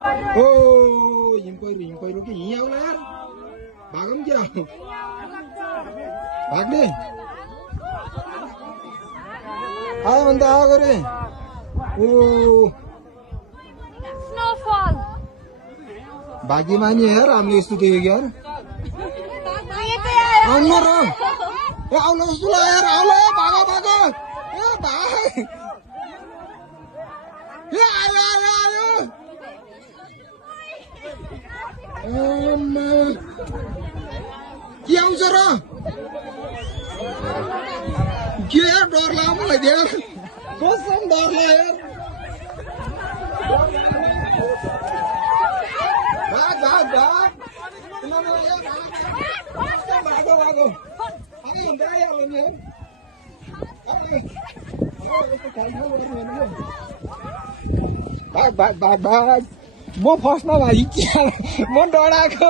ओ हिम पहिरो कि हिँड आउला यार भागौँ क्या भाग्ने आयो भने त आएको रे ओ स्नोफॉल भाग्यमानी यार हामीले यस्तो देखेको यार आउनु र ए आउनु जस्तो लाग्यो यार आउला भागो भागो ए भाग ए आयो आयो आयो के आउँछ र के यार डर लाग्यो मलाई यार कसम डर लाग्यो यार भाग भाग भागो भागो आयो हुन्छ आइहाल्यो नि भाग भाग भाग भाग म फर्स्टमा भाइ म डराएको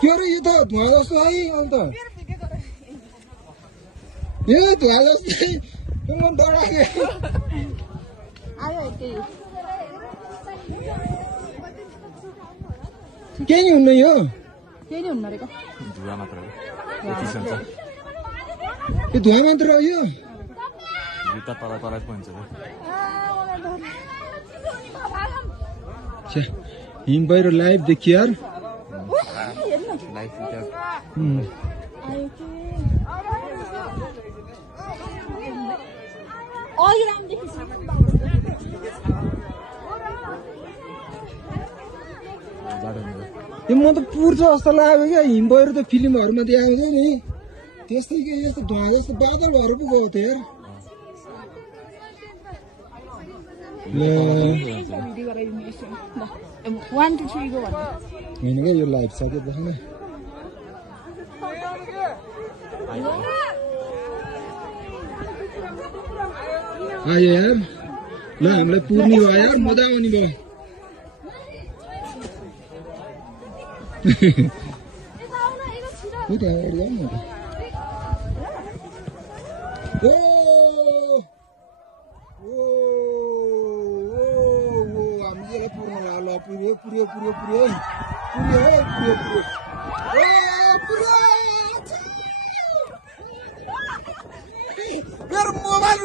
के अरे यो त धुवा जस्तो है अन्त ए धुवा जस्तै म डराएको केही नि हुन्न यो केही नि हुन्न रे धुवा मात्र हो यो धुवा मात्र हो यो भित्र तल तलै पो हुन्छ हिम पहिरो लाइभ देखियो यार लाइफ म त पुर्छ जस्तो लाग्यो क्या हिम पहिरो त फिल्महरूमा देखाएको थियो नि त्यस्तै के यस्तो धुवा जस्तो बादल भएर पो गएको थियो यार होइन क्या यो लाइभ सक्यो देख्न आयो यार ल हामीलाई पुर्ने भयो यार मजा आउने भयो त्यहाँ अगाडि जाउँ न हामीले पुर्न ल पुर्यो पुर्यो पुर्यो पुर्यो पुर्यो पुर्यो पुर्यो मेरो मोबाइल